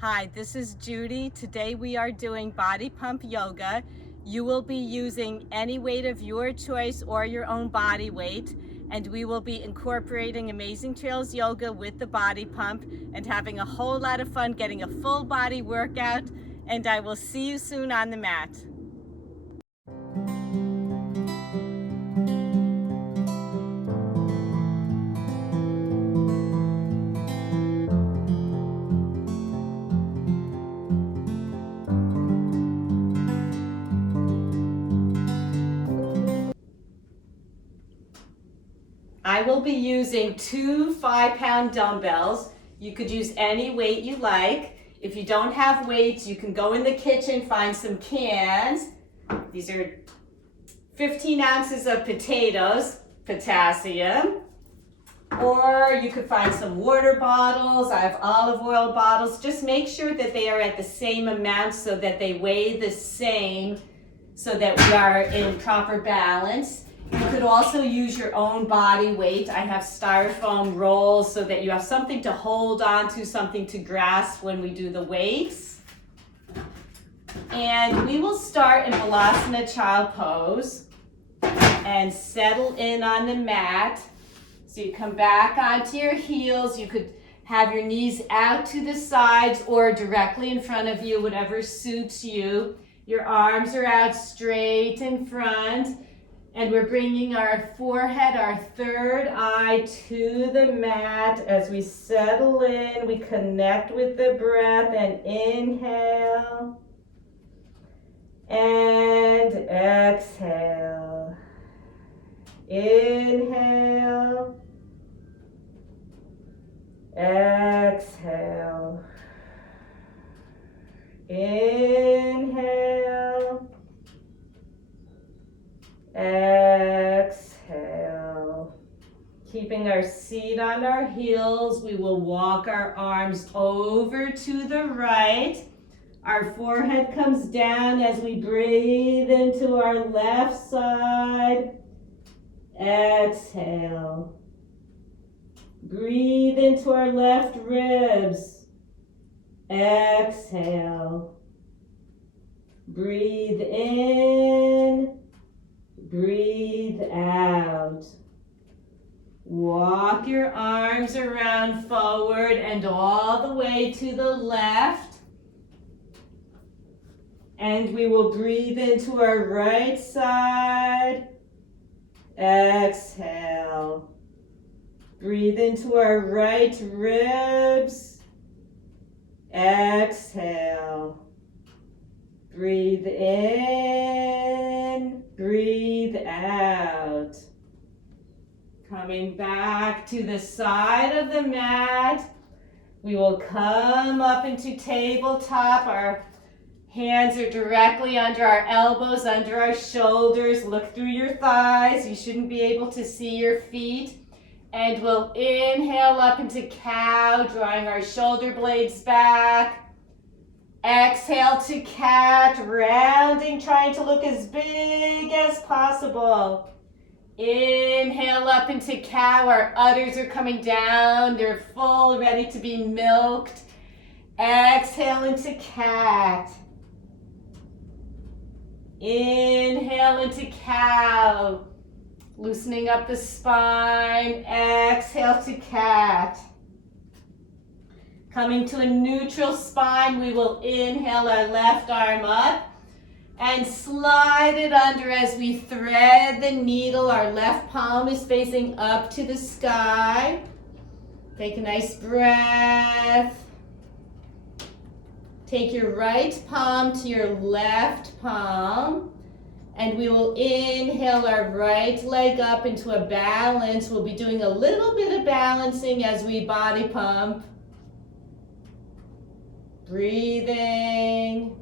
Hi, this is Judy. Today we are doing body pump yoga. You will be using any weight of your choice or your own body weight, and we will be incorporating Amazing Trails yoga with the body pump and having a whole lot of fun getting a full body workout, and I will see you soon on the mat. I will be using two 5-pound dumbbells. You could use any weight you like. If you don't have weights, you can go in the kitchen, find some cans. These are 15 ounces of potatoes, potassium. Or you could find some water bottles. I have olive oil bottles. Just make sure that they are at the same amount so that they weigh the same so that we are in proper balance. You could also use your own body weight. I have styrofoam rolls so that you have something to hold on to, something to grasp when we do the weights. And we will start in Balasana Child Pose and settle in on the mat. So you come back onto your heels. You could have your knees out to the sides or directly in front of you, whatever suits you. Your arms are out straight in front. And we're bringing our forehead, our third eye to the mat. As we settle in, we connect with the breath and inhale. And exhale. Inhale. Exhale. Inhale. Exhale. Keeping our seat on our heels, we will walk our arms over to the right. Our forehead comes down as we breathe into our left side. Exhale. Breathe into our left ribs. Exhale. Breathe in. Breathe out. Walk your arms around forward and all the way to the left. And we will breathe into our right side. Exhale. Breathe into our right ribs. Exhale. Breathe in. Breathe out. Coming back to the side of the mat, we will come up into tabletop. Our hands are directly under our elbows, under our shoulders. Look through your thighs. You shouldn't be able to see your feet. And we'll inhale up into cow, drawing our shoulder blades back. Exhale to cat, rounding, trying to look as big as possible. Inhale up into cow, our udders are coming down, they're full, ready to be milked. Exhale into cat. Inhale into cow, loosening up the spine. Exhale to cat. Coming to a neutral spine, we will inhale our left arm up and slide it under as we thread the needle. Our left palm is facing up to the sky. Take a nice breath. Take your right palm to your left palm. And we will inhale our right leg up into a balance. We'll be doing a little bit of balancing as we body pump. Breathing.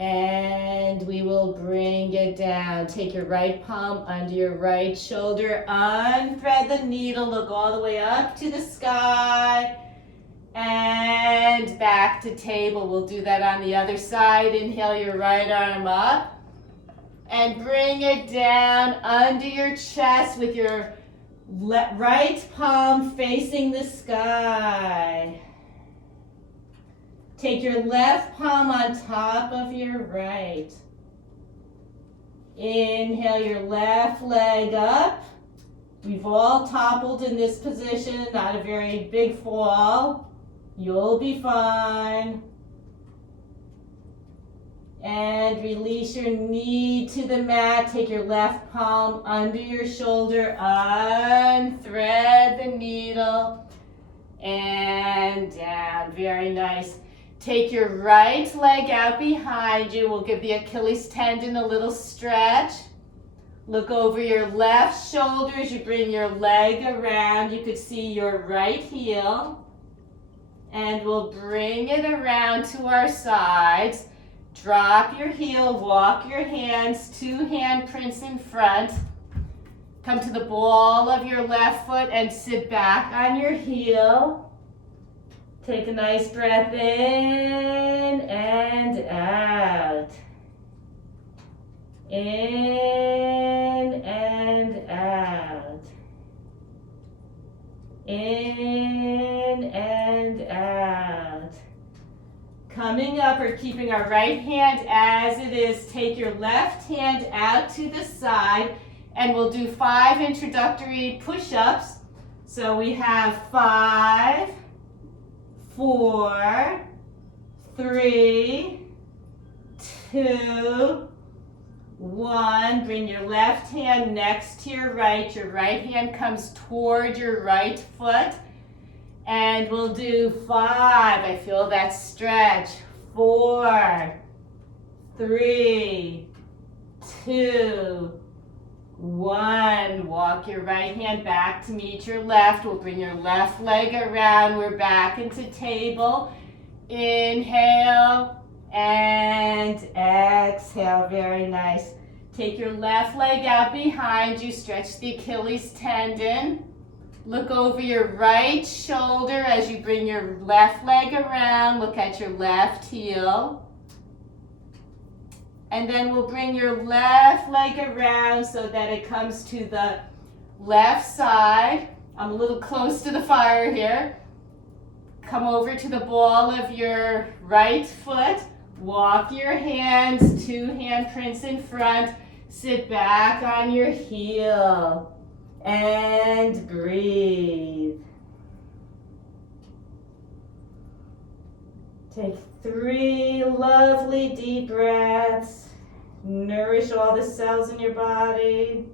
And we will bring it down. Take your right palm under your right shoulder. Unthread the needle. Look all the way up to the sky. And back to table. We'll do that on the other side. Inhale your right arm up. And bring it down under your chest with your right palm facing the sky. Take your left palm on top of your right. Inhale your left leg up. We've all toppled in this position, not a very big fall. You'll be fine. And release your knee to the mat. Take your left palm under your shoulder. Unthread the needle. And down. Very nice. Take your right leg out behind you. We'll give the Achilles tendon a little stretch. Look over your left shoulder as you bring your leg around. You could see your right heel. And we'll bring it around to our sides. Drop your heel, walk your hands, 2 handprints in front. Come to the ball of your left foot and sit back on your heel. Take a nice breath in and out. In and out. In and out. Coming up, we're keeping our right hand as it is. Take your left hand out to the side and we'll do 5 introductory push-ups. So we have 5, 4, 3, 2, 1. Bring your left hand next to your right. Your right hand comes toward your right foot. And we'll do 5. I feel that stretch. 4, 3, 2, 1. Walk your right hand back to meet your left. We'll bring your left leg around. We're back into table. Inhale and exhale. Very nice. Take your left leg out behind you. Stretch the Achilles tendon. Look over your right shoulder as you bring your left leg around. Look at your left heel. And then we'll bring your left leg around so that it comes to the left side. I'm a little close to the fire here. Come over to the ball of your right foot. Walk your hands, 2 handprints in front. Sit back on your heel. And breathe. Take 3 lovely deep breaths. Nourish all the cells in your body.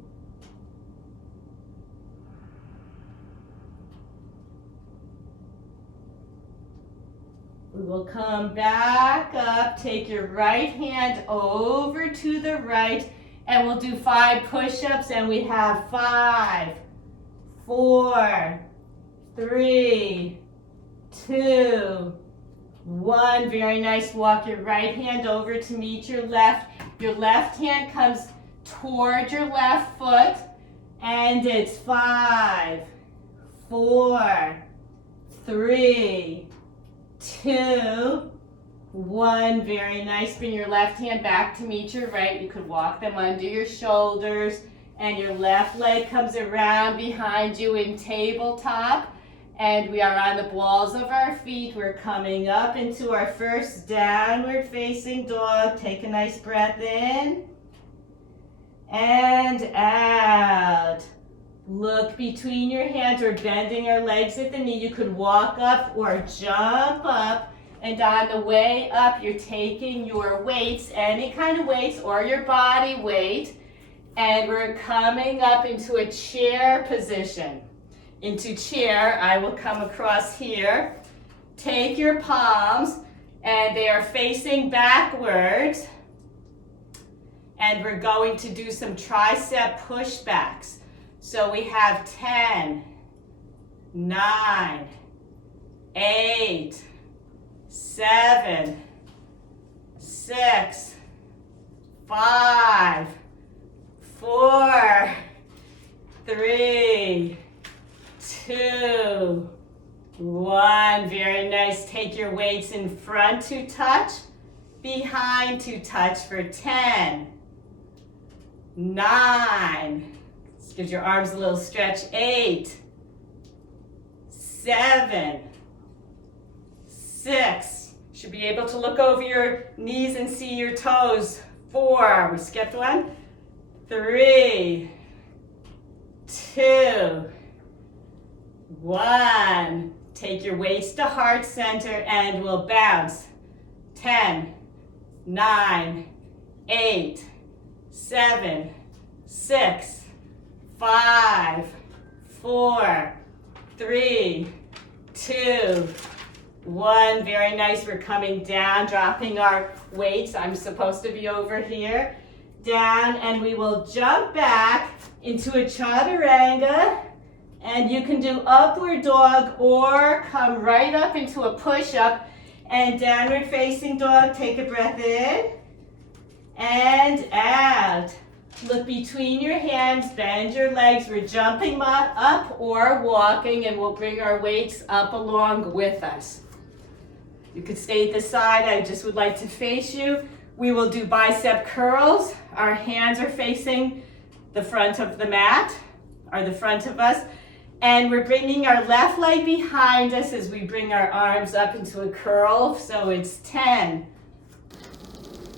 We will come back up. Take your right hand over to the right. And we'll do 5 push-ups, and we have 5, 4, 3, 2, 1. Very nice. Walk your right hand over to meet your left. Your left hand comes toward your left foot, and it's 5, 4, 3, 2, 1. Very nice. Bring your left hand back to meet your right. You could walk them under your shoulders. And your left leg comes around behind you in tabletop. And we are on the balls of our feet. We're coming up into our first downward facing dog. Take a nice breath in. And out. Look between your hands. We're bending our legs at the knee. You could walk up or jump up. And on the way up, you're taking your weights, any kind of weights, or your body weight, and we're coming up into a chair position. Into chair, I will come across here. Take your palms, and they are facing backwards, and we're going to do some tricep pushbacks. So we have 10, 9, 8, 7, 6, 5, 4, 3, 2, 1. Very nice. Take your weights in front to touch, behind to touch for 10, 9. This gives your arms a little stretch. 8, 7, 6. Should be able to look over your knees and see your toes. 4, we skipped 1. 3, 2, 1. Take your weights to heart center and we'll bounce. 10, 9, 8, 7, 6, 5, 4, 3, 2, 1. Very nice. We're coming down, dropping our weights. I'm supposed to be over here. Down, and we will jump back into a chaturanga. And you can do upward dog or come right up into a push-up and downward facing dog. Take a breath in and out. Look between your hands, bend your legs. We're jumping up or walking, and we'll bring our weights up along with us. You could stay at the side. I just would like to face you. We will do bicep curls. Our hands are facing the front of the mat, or the front of us. And we're bringing our left leg behind us as we bring our arms up into a curl. So it's 10,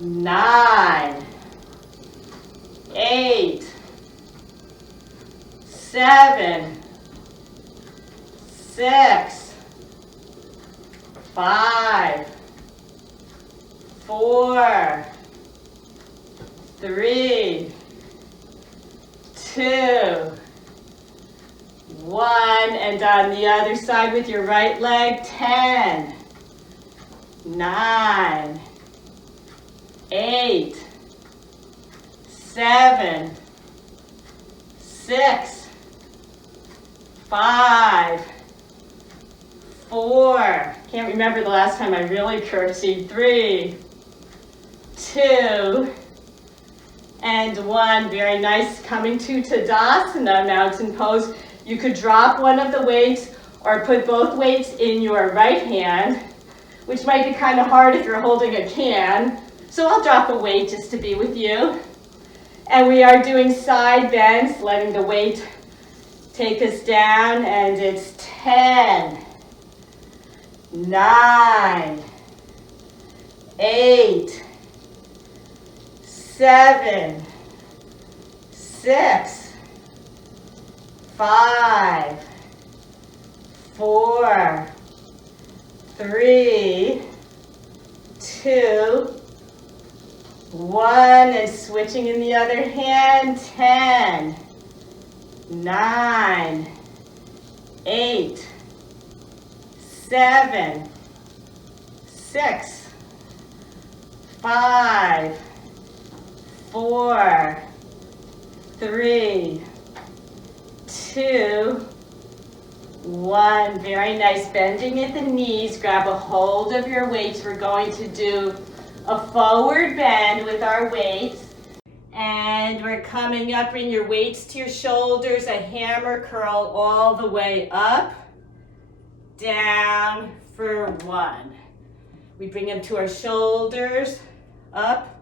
9, 8, 7, 6, 5, 4, 3, 2, 1, and on the other side with your right leg. 10, 9, 8, 7, 6, 5, 4. Can't remember the last time I really curtsied. 3, 2, and 1. Very nice. Coming to Tadasana, mountain pose. You could drop one of the weights or put both weights in your right hand, which might be kind of hard if you're holding a can. So I'll drop a weight just to be with you. And we are doing side bends, letting the weight take us down, and it's 10, 9, 8, 7, 6, 5, 4, 3, 2, 1, and switching in the other hand. 10, 9, 8, 7, 6, 5, 4, 3, 2, 1. Very nice. Bending at the knees. Grab a hold of your weights. We're going to do a forward bend with our weights. And we're coming up. Bring your weights to your shoulders. A hammer curl all the way up, down for 1. We bring them to our shoulders. Up,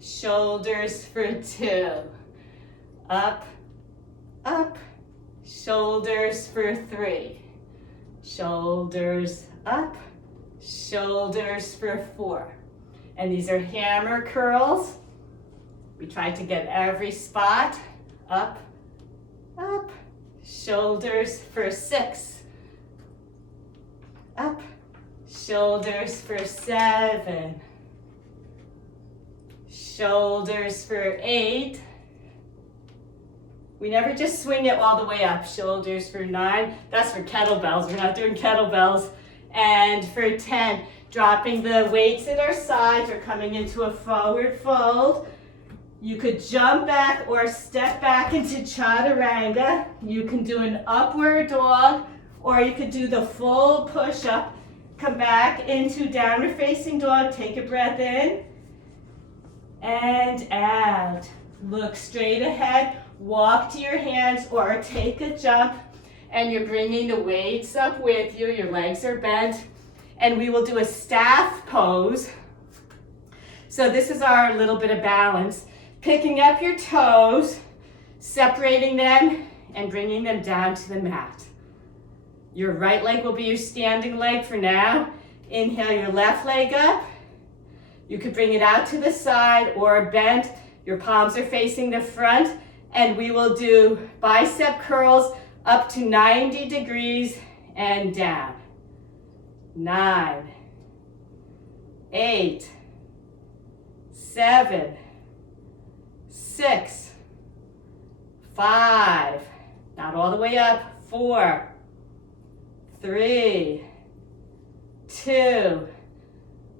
shoulders for 2. Up, up, shoulders for 3. Shoulders up, shoulders for 4. And these are hammer curls. We try to get every spot. Up, up, shoulders for 6. Up, shoulders for 7. Shoulders for 8. We never just swing it all the way up. Shoulders for 9. That's for kettlebells. We're not doing kettlebells. And for 10, dropping the weights at our sides or coming into a forward fold. You could jump back or step back into chaturanga. You can do an upward dog, or you could do the full push-up. Come back into downward facing dog. Take a breath in and out. Look straight ahead. Walk to your hands or take a jump, and you're bringing the weights up with you. Your legs are bent, and we will do a staff pose. So this is our little bit of balance. Picking up your toes, separating them, and bringing them down to the mat. Your right leg will be your standing leg for now. Inhale your left leg up. You could bring it out to the side or bent. Your palms are facing the front. And we will do bicep curls up to 90 degrees and down. 9, 8, 7, 6, 5, not all the way up, 4, 3, 2,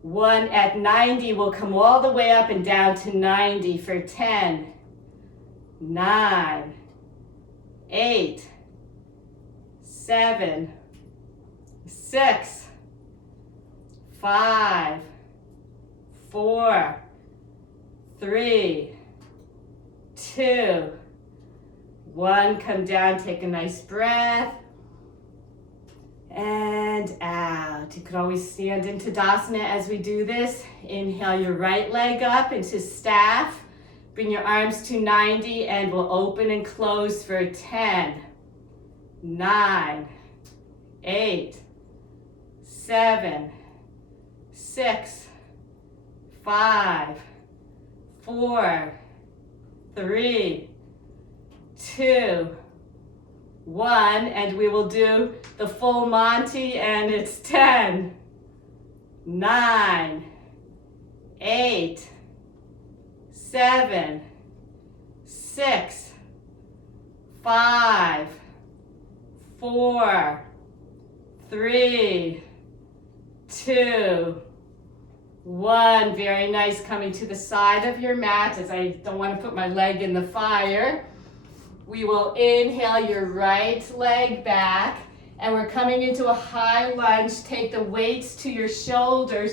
1. At 90, we'll come all the way up and down to 90 for 10, 9, 8, 7, 6, 5, 4, 3, 2, 1. Come down, take a nice breath. And out. You could always stand into Tadasana as we do this. Inhale your right leg up into staff. Bring your arms to 90 and we'll open and close for 10, 9, 8, 7, 6, 5, 4, 3, 2, 1. And we will do the full Monty and it's 10, 9, 8, 7, 6, 5, 4, 3, 2, 1. Very nice. Coming to the side of your mat as I don't want to put my leg in the fire. We will inhale your right leg back and we're coming into a high lunge. Take the weights to your shoulders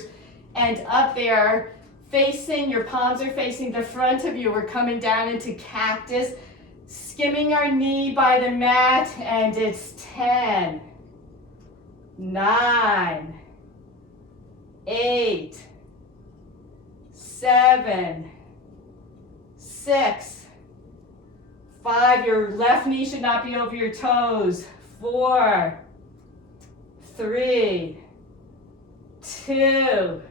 and up there. Facing, your palms are facing the front of you. We're coming down into cactus, skimming our knee by the mat, and it's 10, 9, 8, 7, 6, 5. Your left knee should not be over your toes. 4, 3, 2,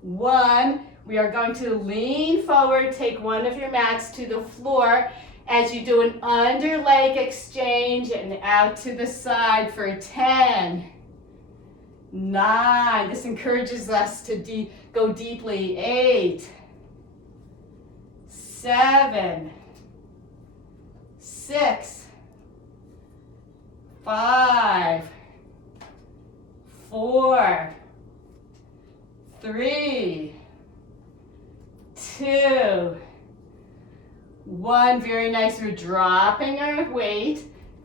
1. We are going to lean forward, take one of your mats to the floor as you do an under leg exchange and out to the side for 10, 9. This encourages us to go deeply. 8, 7, 6, 5, 4, 3, 2, 1. Very nice. We're dropping our weight,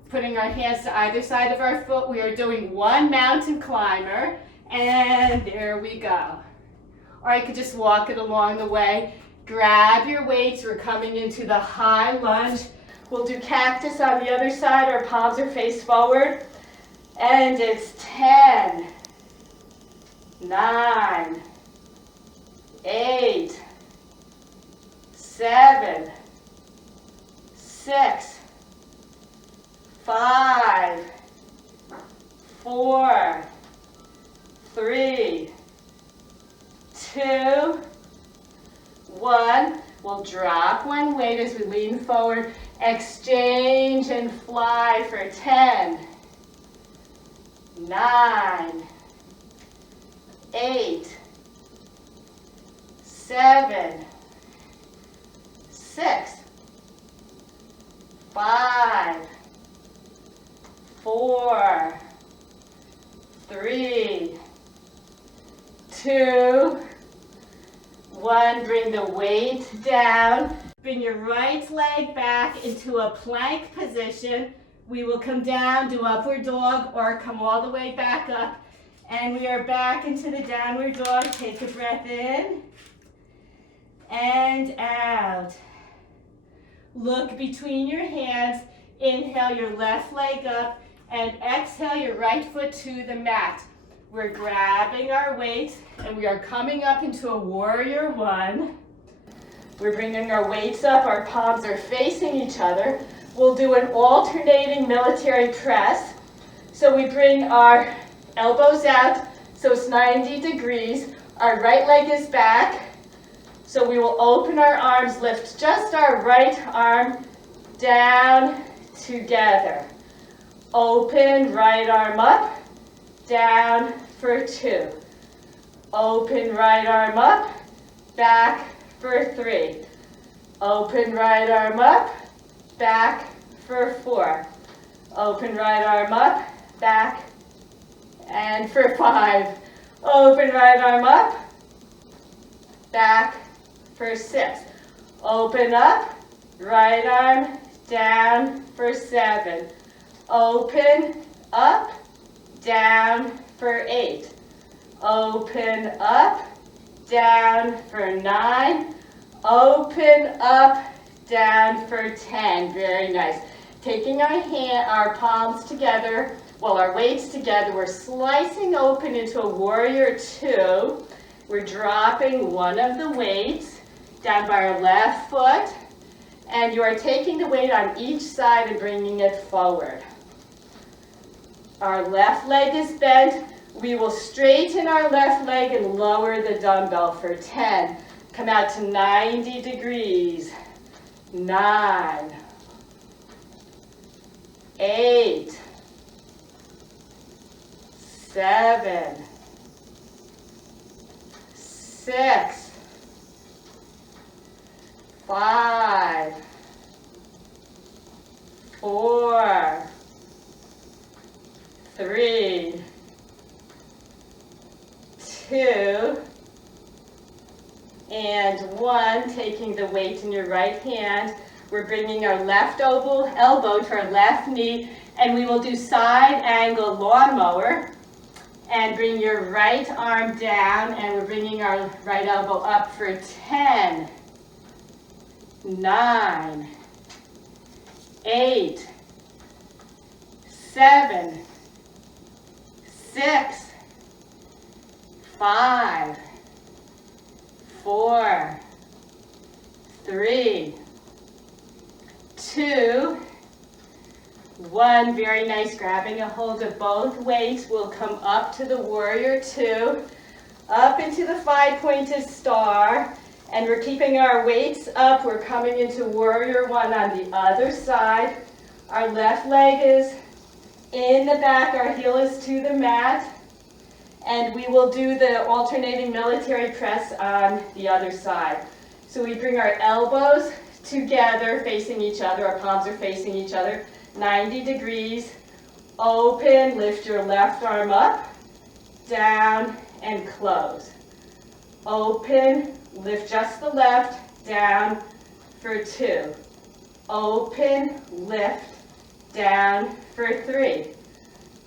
putting our hands to either side of our foot. We are doing one mountain climber, and there we go. Or you could just walk it along the way. Grab your weights. We're coming into the high lunge. We'll do cactus on the other side. Our palms are face forward. And it's 10, 9, 8, 7, 6, 5, 4, 3, 2, 1. We'll drop one weight as we lean forward. Exchange and fly for 10, 9, 8, 7, 6, 5, 4, 3, 2, 1. Bring the weight down. Bring your right leg back into a plank position. We will come down, do upward dog, or come all the way back up. And we are back into the downward dog. Take a breath in and out. Look between your hands. Inhale your left leg up and exhale your right foot to the mat. We're grabbing our weights and we are coming up into a warrior one. We're bringing our weights up. Our palms are facing each other. We'll do an alternating military press. So we bring our elbows out, So it's 90 degrees. Our right leg is back. So we will open our arms, lift just our right arm down together. Open right arm up, down for 2. Open right arm up, back for 3. Open right arm up, back for 4. Open right arm up, back, and for 5. Open right arm up, back for 6. Open up, right arm down for 7. Open up, down for 8. Open up, down for 9. Open up, down for 10. Very nice. Taking our palms together, our weights together, we're slicing open into a warrior 2. We're dropping one of the weights down by our left foot, and you are taking the weight on each side and bringing it forward. Our left leg is bent. We will straighten our left leg and lower the dumbbell for 10. Come out to 90 degrees. 9, 8, 7, 6, 5, 4, 3, 2, and 1. Taking the weight in your right hand, we're bringing our left elbow to our left knee, and we will do side angle lawnmower. And bring your right arm down, and we're bringing our right elbow up for 10, 9, 8, 7, 6, 5, 4, 3, 2, 1. Very nice. Grabbing a hold of both weights. We'll come up to the warrior 2, up into the 5-pointed star, and we're keeping our weights up. We're coming into warrior 1 on the other side. Our left leg is in the back. Our heel is to the mat. And we will do the alternating military press on the other side. So we bring our elbows together, facing each other. Our palms are facing each other. 90 degrees. Open, lift your left arm up, down, and close. Open, lift just the left, down for 2. Open, lift, down for 3.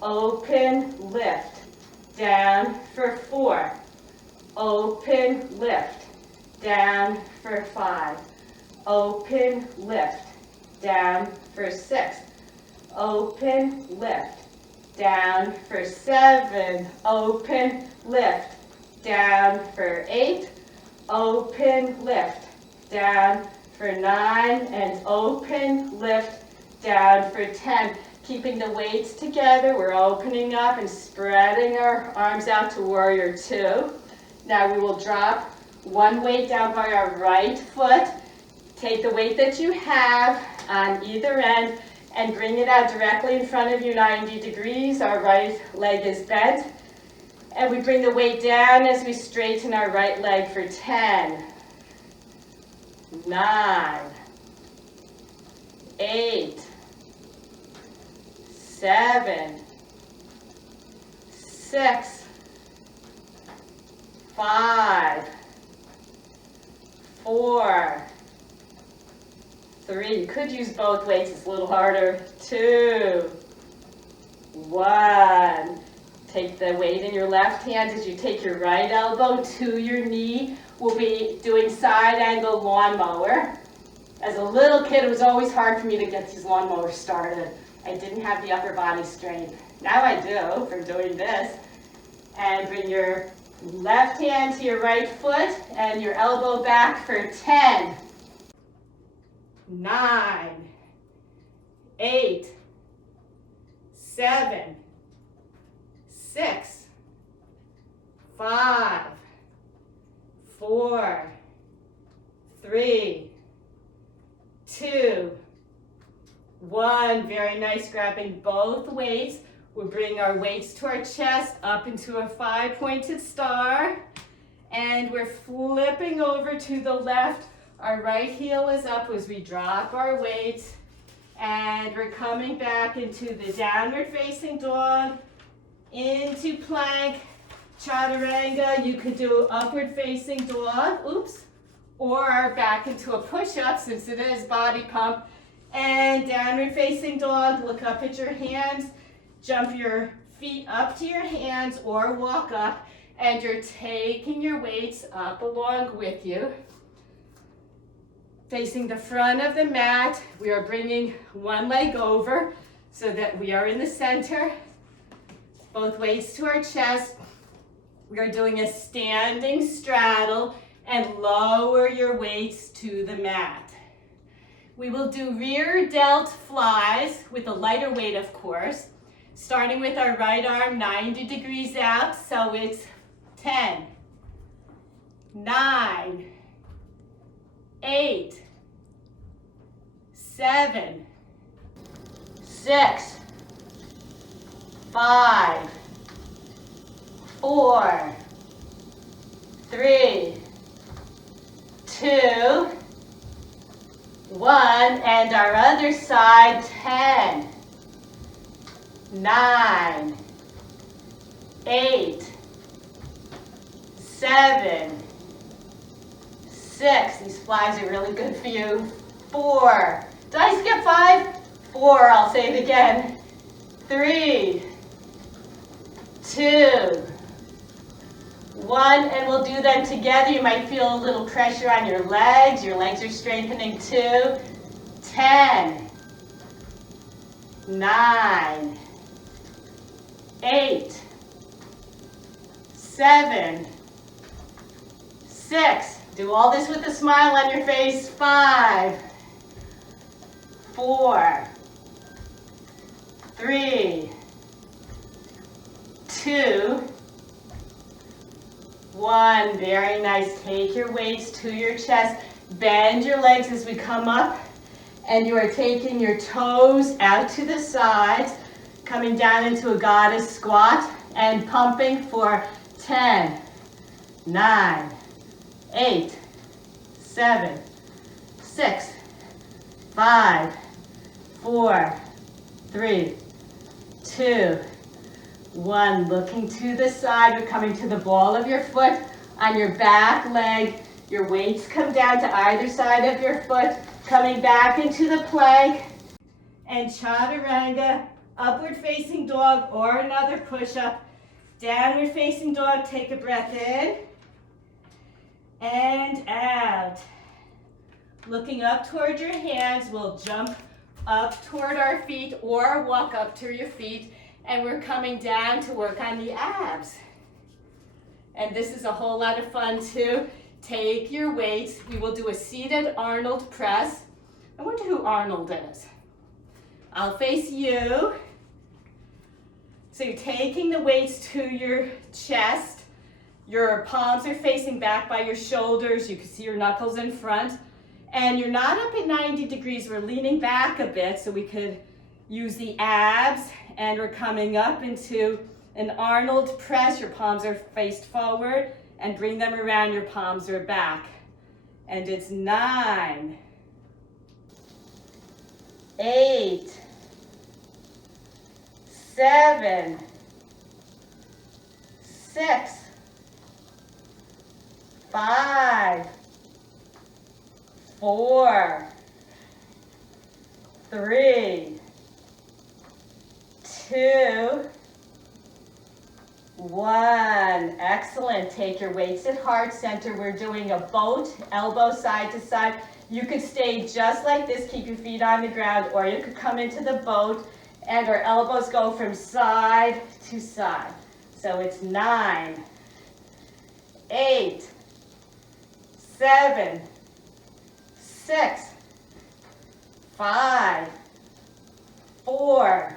Open, lift, down for 4. Open, lift, down for 5. Open, lift, down for 6. Open, lift, down for 7. Open, lift, down for 8. Open, lift, down for 9. And open, lift, down for 10. Keeping the weights together, we're opening up and spreading our arms out to warrior 2. Now we will drop one weight down by our right foot. Take the weight that you have on either end and bring it out directly in front of you, 90 degrees. Our right leg is bent. And we bring the weight down as we straighten our right leg for 10, 9, 8, 7, 6, 5, 4, 3. You could use both weights, it's a little harder. 2, 1. Take the weight in your left hand as you take your right elbow to your knee. We'll be doing side angle lawnmower. As a little kid, it was always hard for me to get these lawnmowers started. I didn't have the upper body strength. Now I do for doing this. And bring your left hand to your right foot and your elbow back for 10, 9, 8, 7, 6, 5, 4, 3, 2, 1. Very nice. Grabbing both weights. We'll bring our weights to our chest up into a 5-pointed star. And we're flipping over to the left. Our right heel is up as we drop our weights. And we're coming back into the downward facing dog, into plank, chaturanga. You could do upward facing dog, or back into a push-up since it is body pump. And downward facing dog, look up at your hands, jump your feet up to your hands or walk up, and you're taking your weights up along with you. Facing the front of the mat, we are bringing one leg over so that we are in the center. Both weights to our chest. We are doing a standing straddle and lower your weights to the mat. We will do rear delt flies with a lighter weight, of course, starting with our right arm 90 degrees out. So it's 10, 9, 8, 7, 6, 5, 4, 3, 2, 1, and our other side, 10, 9, 8, 7, 6, these flies are really good for you, 4, did I skip 5? 4, I'll say it again, 3, 2, 1, and we'll do them together. You might feel a little pressure on your legs. Your legs are strengthening too. 10, 9, 8, 7, 6. Do all this with a smile on your face. 5, 4, 3, 2, 1. Very nice. Take your weights to your chest. Bend your legs as we come up. And you are taking your toes out to the sides, coming down into a goddess squat and pumping for 10, 9, 8, 7, 6, 5, 4, 3, 2, 1. Looking to the side, we're coming to the ball of your foot on your back leg. Your weights come down to either side of your foot, coming back into the plank. And chaturanga, upward facing dog or another push-up. Downward facing dog, take a breath in and out. Looking up toward your hands, we'll jump up toward our feet or walk up to your feet. And we're coming down to work on the abs. And this is a whole lot of fun too. Take your weights. We will do a seated Arnold press. I wonder who Arnold is. I'll face you. So you're taking the weights to your chest. Your palms are facing back by your shoulders. You can see your knuckles in front. And you're not up at 90 degrees. We're leaning back a bit so we could use the abs. And we're coming up into an Arnold press. Your palms are faced forward and bring them around. Your palms are back. And it's 9, 8, 7, 6, 5, 4, 3, 2, 1. Excellent. Take your weights at heart center. We're doing a boat, elbow side to side. You could stay just like this, keep your feet on the ground, or you could come into the boat and our elbows go from side to side. So it's 9, 8, 7, 6, 5, 4,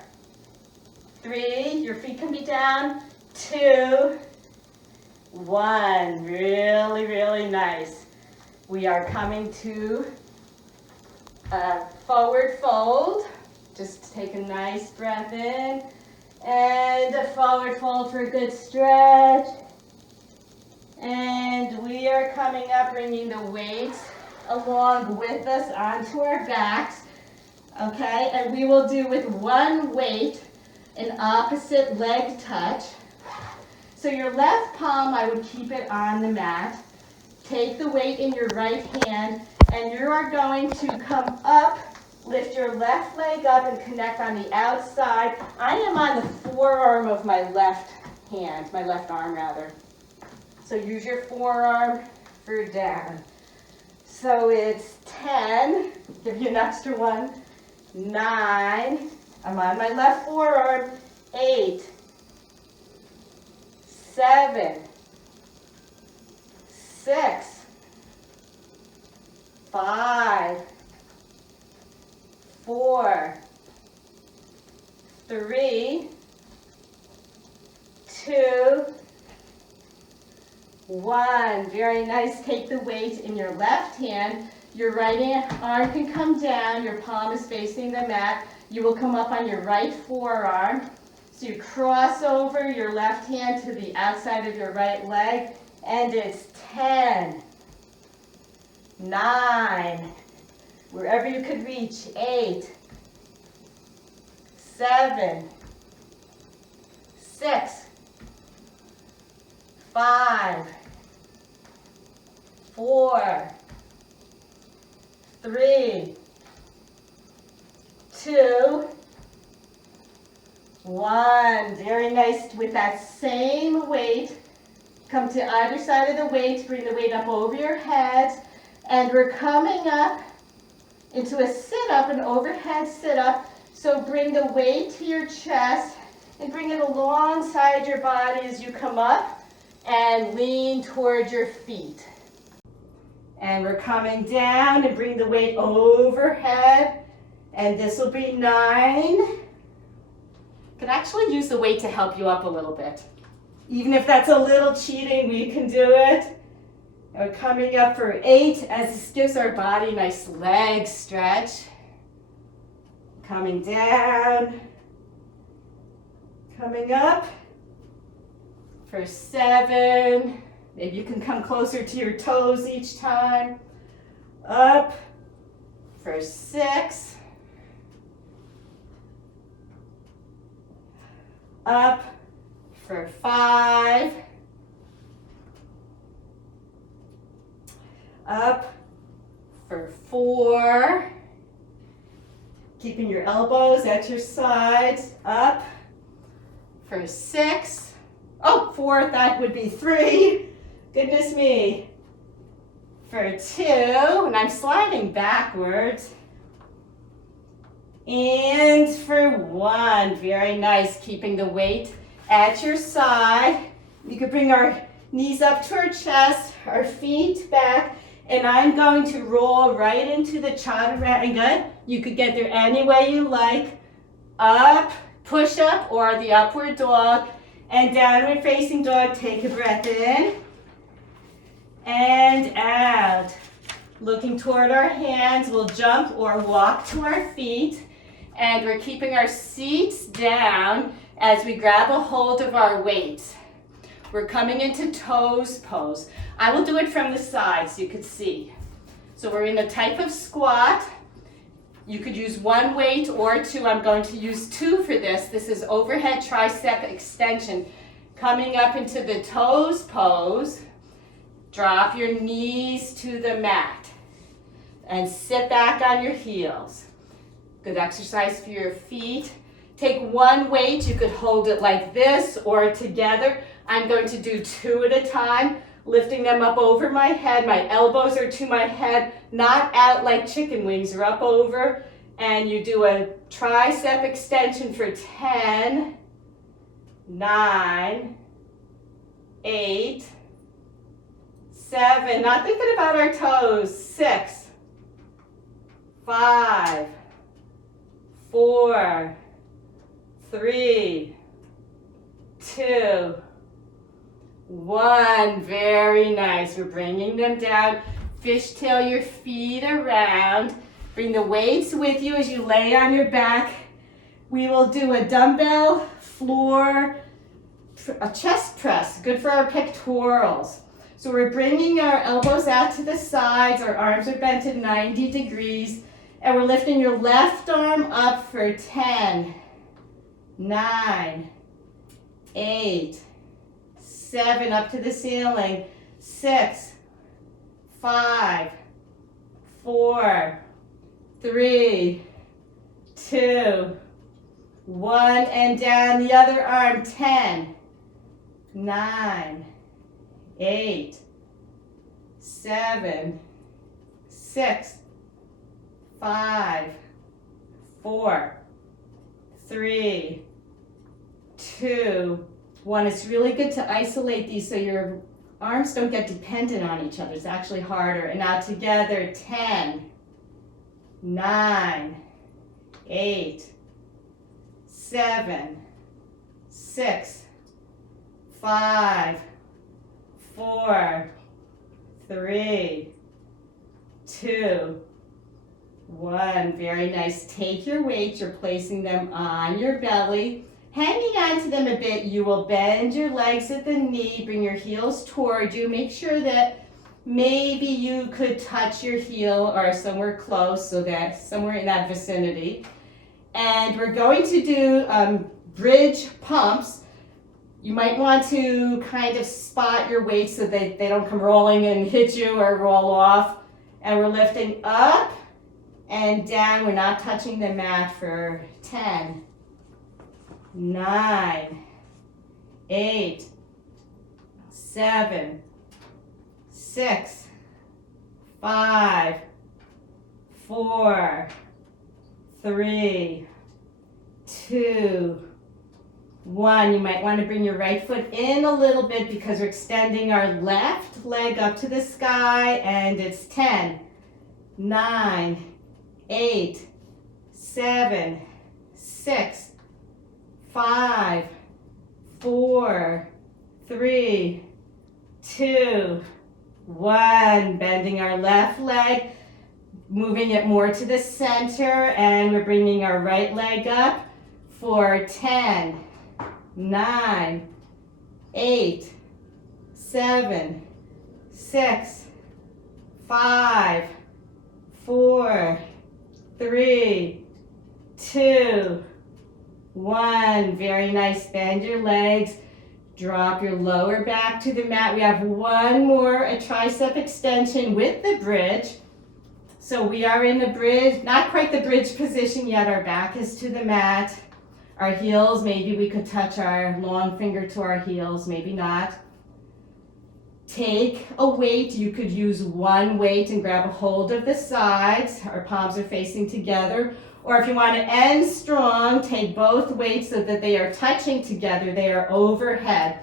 3, your feet can be down, 2, 1. Really, really nice. We are coming to a forward fold. Just take a nice breath in and a forward fold for a good stretch. And we are coming up, bringing the weights along with us onto our backs. Okay, and we will do with one weight an opposite leg touch. So your left palm, I would keep it on the mat. Take the weight in your right hand, and you are going to come up, lift your left leg up and connect on the outside. I am on the forearm of my left hand, my left arm rather. So use your forearm for down. So it's 10, give you an extra one, 9, I'm on my left forearm, 8, 7, 6, 5, 4, 3, 2, 1. Very nice. Take the weight in your left hand. Your right arm can come down. Your palm is facing the mat. You will come up on your right forearm. So you cross over your left hand to the outside of your right leg, and it's 10, 9, wherever you could reach, 8, 7, 6, 5, 4, 3, 2, 1. Very nice. With that same weight, come to either side of the weight, bring the weight up over your head, and we're coming up into a sit-up, an overhead sit-up. So bring the weight to your chest and bring it alongside your body as you come up and lean towards your feet. And we're coming down and bring the weight overhead, and this will be 9. Can actually use the weight to help you up a little bit. Even if that's a little cheating, we can do it. And we're coming up for 8 as this gives our body a nice leg stretch. Coming down, coming up for 7. Maybe you can come closer to your toes each time. Up for 6. Up for 5. Up for 4. Keeping your elbows at your sides. Up for 6. Oh, 4, that would be 3. Goodness me. For 2, and I'm sliding backwards. And for 1, very nice, keeping the weight at your side. You could bring our knees up to our chest, our feet back, and I'm going to roll right into the chaturanga. You could get there any way you like. Up, push up, or the upward dog, and downward facing dog. Take a breath in and out. Looking toward our hands, we'll jump or walk to our feet. And we're keeping our seats down as we grab a hold of our weights. We're coming into toes pose. I will do it from the side so you could see. So we're in a type of squat. You could use 1 weight or 2. I'm going to use 2 for this. This is overhead tricep extension. Coming up into the toes pose. Drop your knees to the mat. And sit back on your heels. Good exercise for your feet. Take 1 weight. You could hold it like this or together. I'm going to do 2 at a time, lifting them up over my head. My elbows are to my head, not out like chicken wings, or up over. And you do a tricep extension for 10, 9, 8, 7. Not thinking about our toes. 6, 5, 4, 3, 2, 1. Very nice. We're bringing them down. Fishtail your feet around. Bring the weights with you as you lay on your back. We will do a dumbbell floor, a chest press, good for our pectorals. So we're bringing our elbows out to the sides, our arms are bent at 90 degrees, and we're lifting your left arm up for 10, 9, 8, 7, up to the ceiling, 6, 5, 4, 3, 2, 1, and down the other arm, 10, 9, 8, 7, 6, 5, 4, 3, 2, 1. It's really good to isolate these so your arms don't get dependent on each other. It's actually harder. And now together, 10, 9, 8, 7, 6, 5, 4, 3, 2, 1. Very nice. Take your weights. You're placing them on your belly. Hanging on to them a bit, you will bend your legs at the knee, bring your heels toward you. Make sure that maybe you could touch your heel or somewhere close, so that somewhere in that vicinity. And we're going to do bridge pumps. You might want to kind of spot your weights so that they don't come rolling and hit you or roll off. And we're lifting up and down. We're not touching the mat for 10, 9, 8, 7, 6, 5, 4, 3, 2, 1. You might want to bring your right foot in a little bit because we're extending our left leg up to the sky, and it's 10, 9, 8, 7, 6, 5, 4, 3, 2, 1. Bending our left leg, moving it more to the center, and we're bringing our right leg up for 10, 9, 8, 7, 6, 5, 4, 3, 2, 1. Very nice. Bend your legs. Drop your lower back to the mat. We have one more, a tricep extension with the bridge. So we are in the bridge, not quite the bridge position yet. Our back is to the mat. Our heels, maybe we could touch our long finger to our heels, maybe not. Take a weight. You could use one weight and grab a hold of the sides. Our palms are facing together. Or if you want to end strong, take both weights so that they are touching together. They are overhead.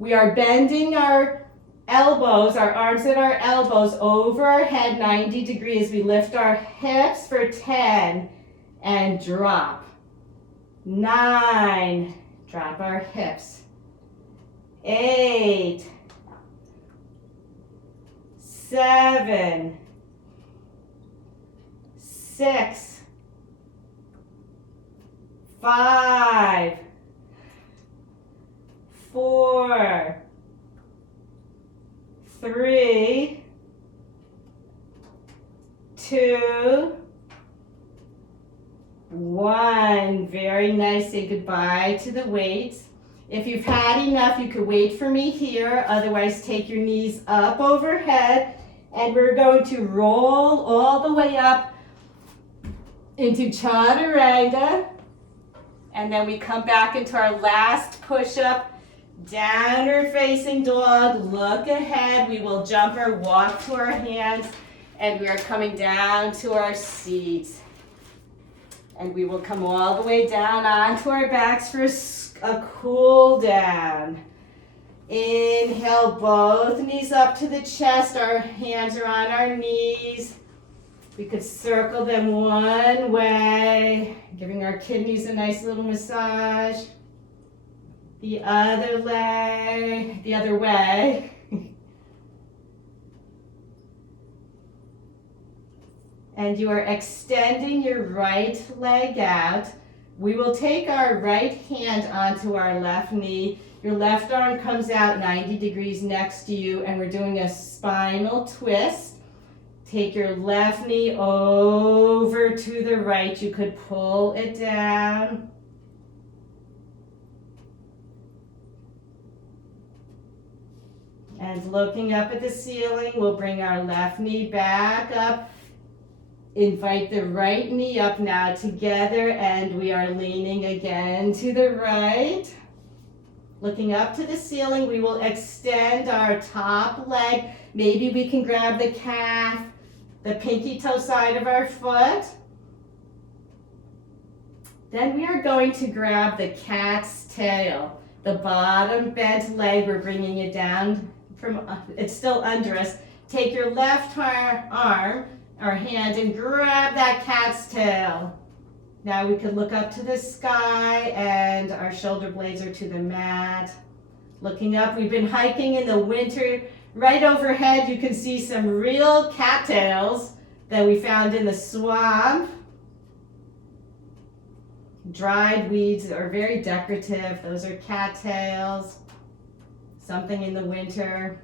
We are bending our elbows, our arms at our elbows over our head 90 degrees. We lift our hips for 10 and drop. 9, drop our hips. 8, 7, 6, 5, 4, 3, 2, 1. Very nice. Say goodbye to the weights. If you've had enough, you could wait for me here. Otherwise, take your knees up overhead, and we're going to roll all the way up into chaturanga. And then we come back into our last push-up, downward facing dog. Look ahead. We will jump or walk to our hands, and we are coming down to our seats. And we will come all the way down onto our backs for a cool down. Inhale, both knees up to the chest. Our hands are on our knees. We could circle them one way, giving our kidneys a nice little massage. The other leg, the other way. And you are extending your right leg out. We will take our right hand onto our left knee. Your left arm comes out 90 degrees next to you, and we're doing a spinal twist. Take your left knee over to the right. You could pull it down. And looking up at the ceiling, we'll bring our left knee back up. Invite the right knee up now together, and we are leaning again to the right. Looking up to the ceiling, we will extend our top leg. Maybe we can grab the calf, the pinky toe side of our foot. Then we are going to grab the cat's tail. The bottom bent leg, we're bringing it down from, it's still under us. Take your left arm, our hand, and grab that cat's tail. Now we could look up to the sky, and our shoulder blades are to the mat. Looking up, we've been hiking in the winter. Right overhead, you can see some real cattails that we found in the swamp. Dried weeds are very decorative. Those are cattails. Something in the winter.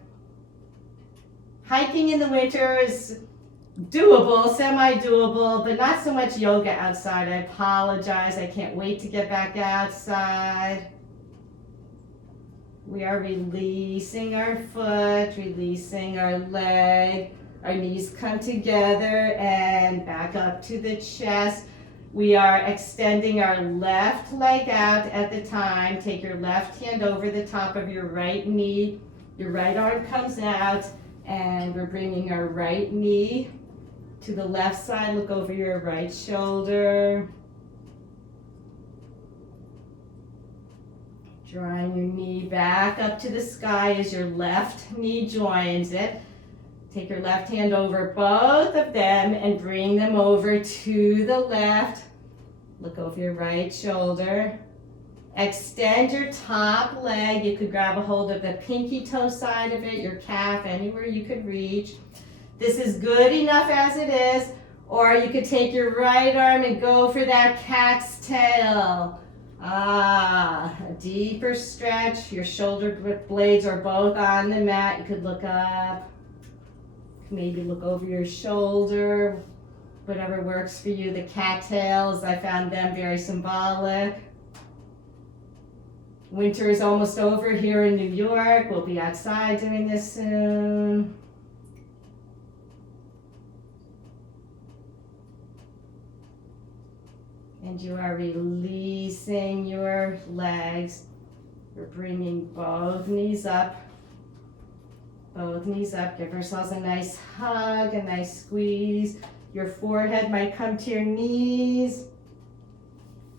Hiking in the winter is doable, semi-doable, but not so much yoga outside. I apologize. I can't wait to get back outside. We are releasing our foot, releasing our leg. Our knees come together and back up to the chest. We are extending our left leg out at the time. Take your left hand over the top of your right knee. Your right arm comes out, and we're bringing our right knee to the left side. Look over your right shoulder. Drawing your knee back up to the sky as your left knee joins it. Take your left hand over both of them and bring them over to the left. Look over your right shoulder. Extend your top leg. You could grab a hold of the pinky toe side of it, your calf, anywhere you could reach. This is good enough as it is, or you could take your right arm and go for that cat's tail. A deeper stretch. Your shoulder blades are both on the mat. You could look up. Maybe look over your shoulder. Whatever works for you. The cattails, I found them very symbolic. Winter is almost over here in New York. We'll be outside doing this soon. And you are releasing your legs. We're bringing both knees up. Both knees up. Give ourselves a nice hug, a nice squeeze. Your forehead might come to your knees.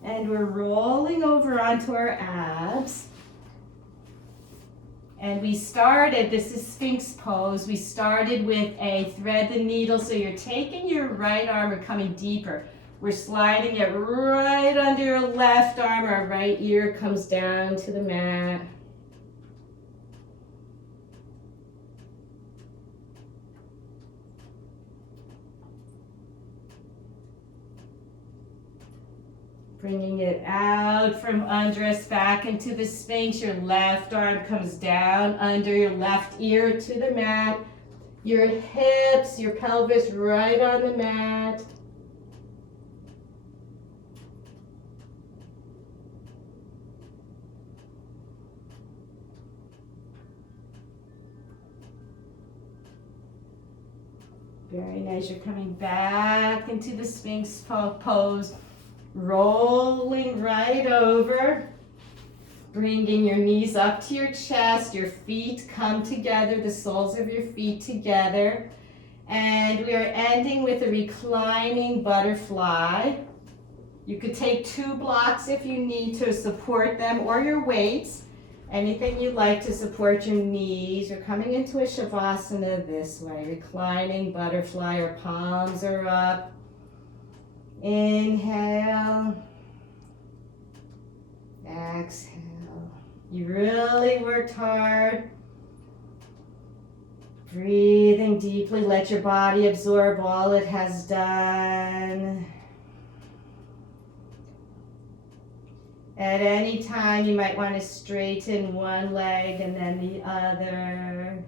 And we're rolling over onto our abs. And we started, this is Sphinx pose. We started with a thread the needle. So you're taking your right arm and coming deeper. We're sliding it right under your left arm. Our right ear comes down to the mat. Bringing it out from under us back into the Sphinx. Your left arm comes down under your left ear to the mat. Your hips, your pelvis right on the mat. Very nice. You're coming back into the Sphinx pose. Rolling right over, bringing your knees up to your chest, your feet come together, the soles of your feet together, and we are ending with a reclining butterfly. You could take 2 blocks if you need to support them, or your weights, anything you like to support your knees. You're coming into a Shavasana this way, reclining butterfly, your palms are up. Inhale, exhale. You really worked hard. Breathing deeply, let your body absorb all it has done. At any time, you might want to straighten one leg and then the other.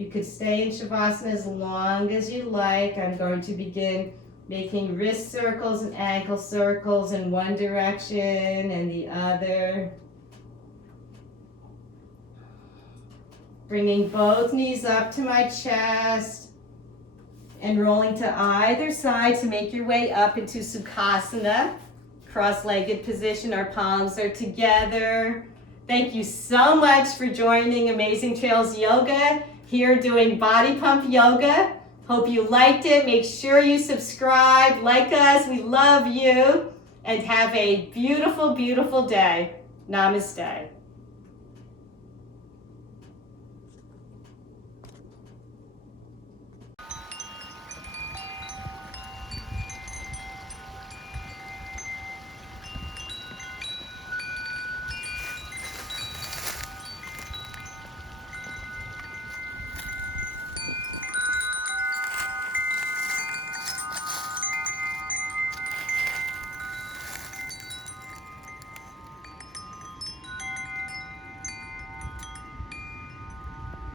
You could stay in Shavasana as long as you like. I'm going to begin making wrist circles and ankle circles in one direction and the other. Bringing both knees up to my chest and rolling to either side to make your way up into Sukhasana. Cross-legged position, our palms are together. Thank you so much for joining Amazing Trails Yoga. Here doing body pump yoga. Hope you liked it. Make sure you subscribe, like us. We love you. And have a beautiful, beautiful day. Namaste.